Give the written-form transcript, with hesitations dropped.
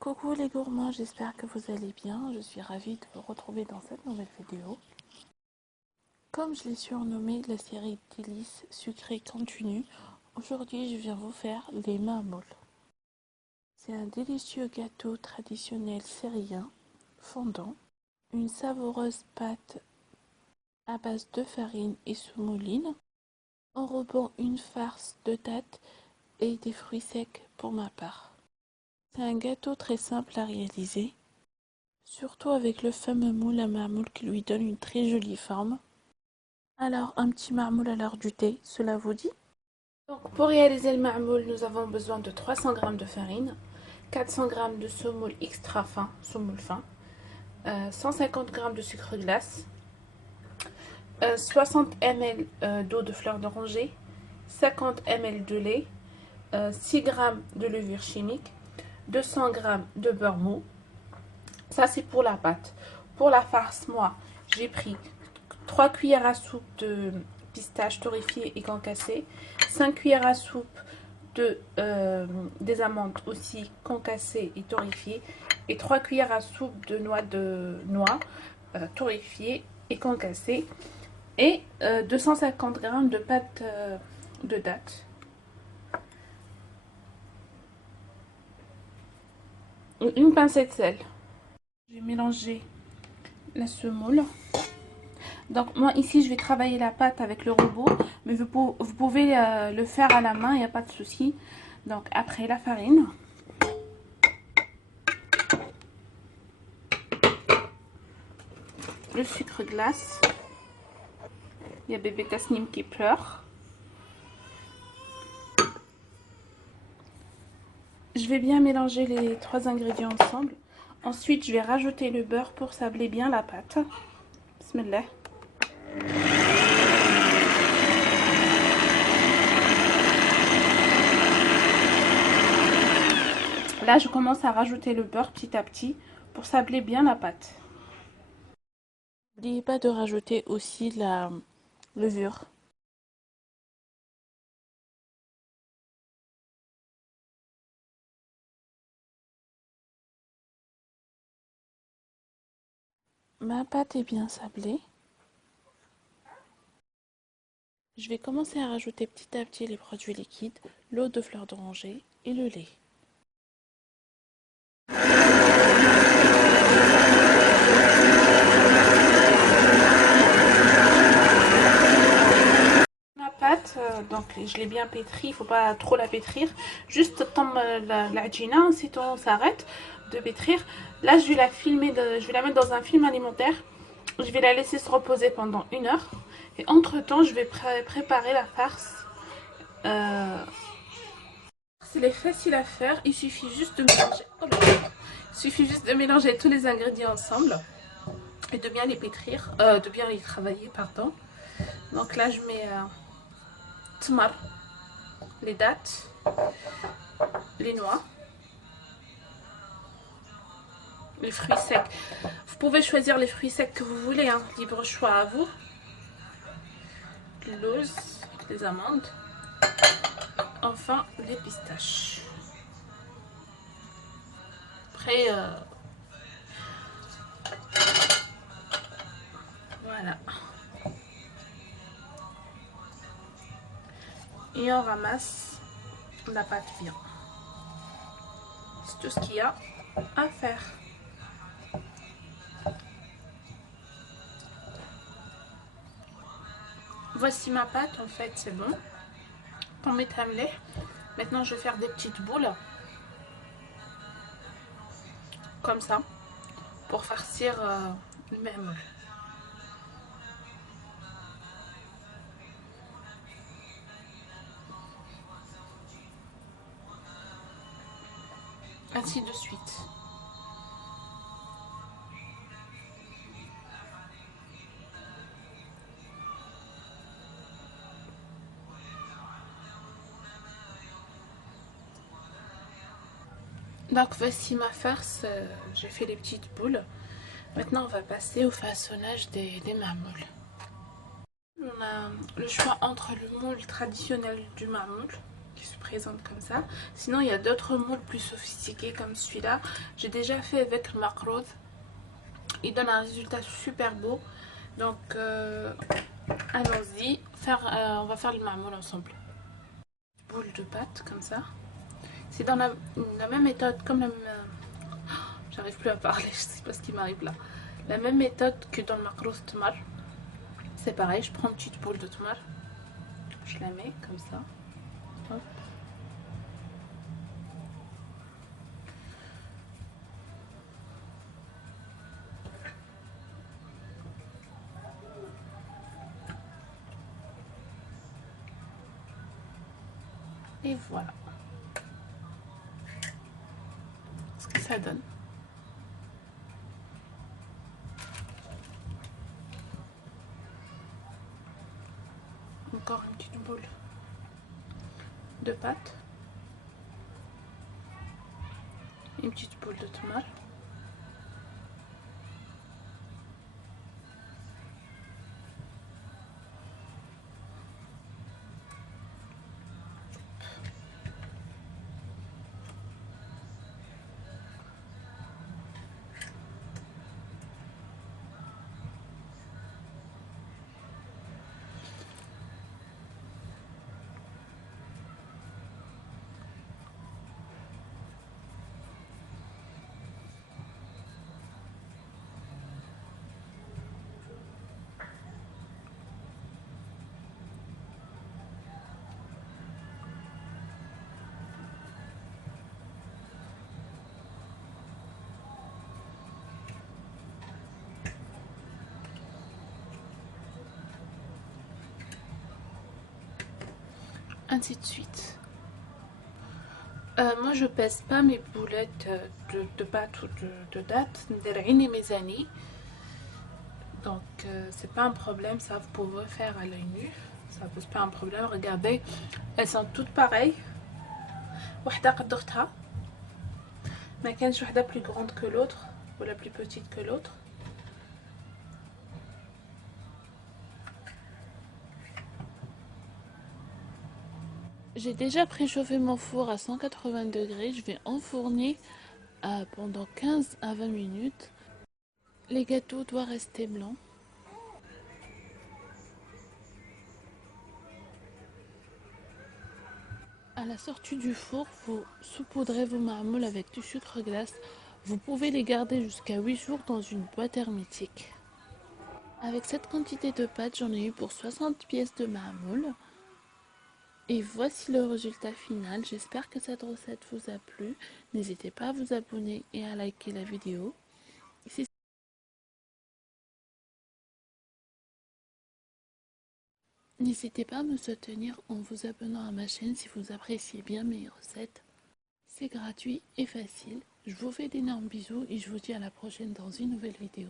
Coucou les gourmands, j'espère que vous allez bien. Je suis ravie de vous retrouver dans cette nouvelle vidéo. Comme je l'ai surnommé la série délices sucrées continues, aujourd'hui je viens vous faire les marmoles. C'est un délicieux gâteau traditionnel syrien, fondant, une savoureuse pâte à base de farine et semoule, enrobant une farce de dattes et des fruits secs pour ma part. C'est un gâteau très simple à réaliser, surtout avec le fameux moule à marmoule qui lui donne une très jolie forme. Alors, un petit marmoule à l'heure du thé, cela vous dit? Donc, pour réaliser le marmoule, nous avons besoin de 300 g de farine, 400 g de semoule extra fin, 150 g de sucre glace, 60 ml d'eau de fleur d'oranger, 50 ml de lait, 6 g de levure chimique, 200 g de beurre mou. Ça, c'est pour la pâte. Pour la farce, moi, j'ai pris 3 cuillères à soupe de pistaches torréfiées et concassées, 5 cuillères à soupe des amandes aussi concassées et torréfiées, et 3 cuillères à soupe de noix torréfiées et concassées, et 250 g de pâte de dattes. Une pincée de sel. Je vais mélanger la semoule. Donc moi ici je vais travailler la pâte avec le robot, mais vous pouvez le faire à la main, il n'y a pas de souci. Donc après la farine, le sucre glace, il y a bébé Tasnim qui pleure. Je vais bien mélanger les trois ingrédients ensemble. Ensuite je vais rajouter le beurre pour sabler bien la pâte. Bismillah. Là, je commence à rajouter le beurre petit à petit pour sabler bien la pâte. N'oubliez pas de rajouter aussi la levure. Ma pâte est bien sablée. Je vais commencer à rajouter petit à petit les produits liquides, l'eau de fleur d'oranger et le lait. Ma pâte, donc je l'ai bien pétrie, il ne faut pas trop la pétrir, juste tant la djina, si on s'arrête de pétrir. Là je vais la filmer, je vais la mettre dans un film alimentaire, je vais la laisser se reposer pendant 1 heure. Et entre temps je vais préparer la farce. C'est facile à faire, il suffit juste de mélanger. Il suffit juste de mélanger tous les ingrédients ensemble et de bien les pétrir, de bien les travailler, pardon. Donc là je mets tmar, les dattes, les noix, les fruits secs. Vous pouvez choisir les fruits secs que vous voulez, hein, libre choix à vous. Le lose, les amandes, enfin les pistaches. Après, voilà. Et on ramasse la pâte bien. C'est tout ce qu'il y a à faire. Voici ma pâte, en fait, c'est bon. On met un lait. Maintenant, je vais faire des petites boules. Comme ça. Pour farcir le même. Ainsi de suite. Donc voici ma farce, j'ai fait les petites boules. Maintenant on va passer au façonnage des marmoules. On a le choix entre le moule traditionnel du marmoule, qui se présente comme ça. Sinon, il y a d'autres moules plus sophistiqués comme celui-là. J'ai déjà fait avec le macrose. Il donne un résultat super beau. Donc, allons-y. On va faire le marmoule ensemble. Boule de pâte comme ça. C'est dans la même méthode, comme la même... J'arrive plus à parler, je sais pas ce qui m'arrive là. La même méthode que dans le macrose tmar. C'est pareil, je prends une petite boule de tmar. Je la mets comme ça. Hop. Et voilà ce que ça donne. Encore une petite boule de pâte. Une petite boule de tomate. Ainsi de suite. Moi je pèse pas mes boulettes de pâte ou de date, ni mes années. Donc c'est pas un problème, ça vous pouvez faire à l'œil nu. Ça pose pas un problème. Regardez, elles sont toutes pareilles. وحدة قد أختها. ما كانش وحدة plus grande que l'autre ou la plus petite que l'autre. J'ai déjà préchauffé mon four à 180 degrés. Je vais enfourner pendant 15 à 20 minutes. Les gâteaux doivent rester blancs. À la sortie du four, vous saupoudrez vos marmoles avec du sucre glace. Vous pouvez les garder jusqu'à 8 jours dans une boîte hermétique. Avec cette quantité de pâte, j'en ai eu pour 60 pièces de marmoule. Et voici le résultat final. J'espère que cette recette vous a plu. N'hésitez pas à vous abonner et à liker la vidéo. N'hésitez pas à me soutenir en vous abonnant à ma chaîne si vous appréciez bien mes recettes. C'est gratuit et facile. Je vous fais d'énormes bisous et je vous dis à la prochaine dans une nouvelle vidéo.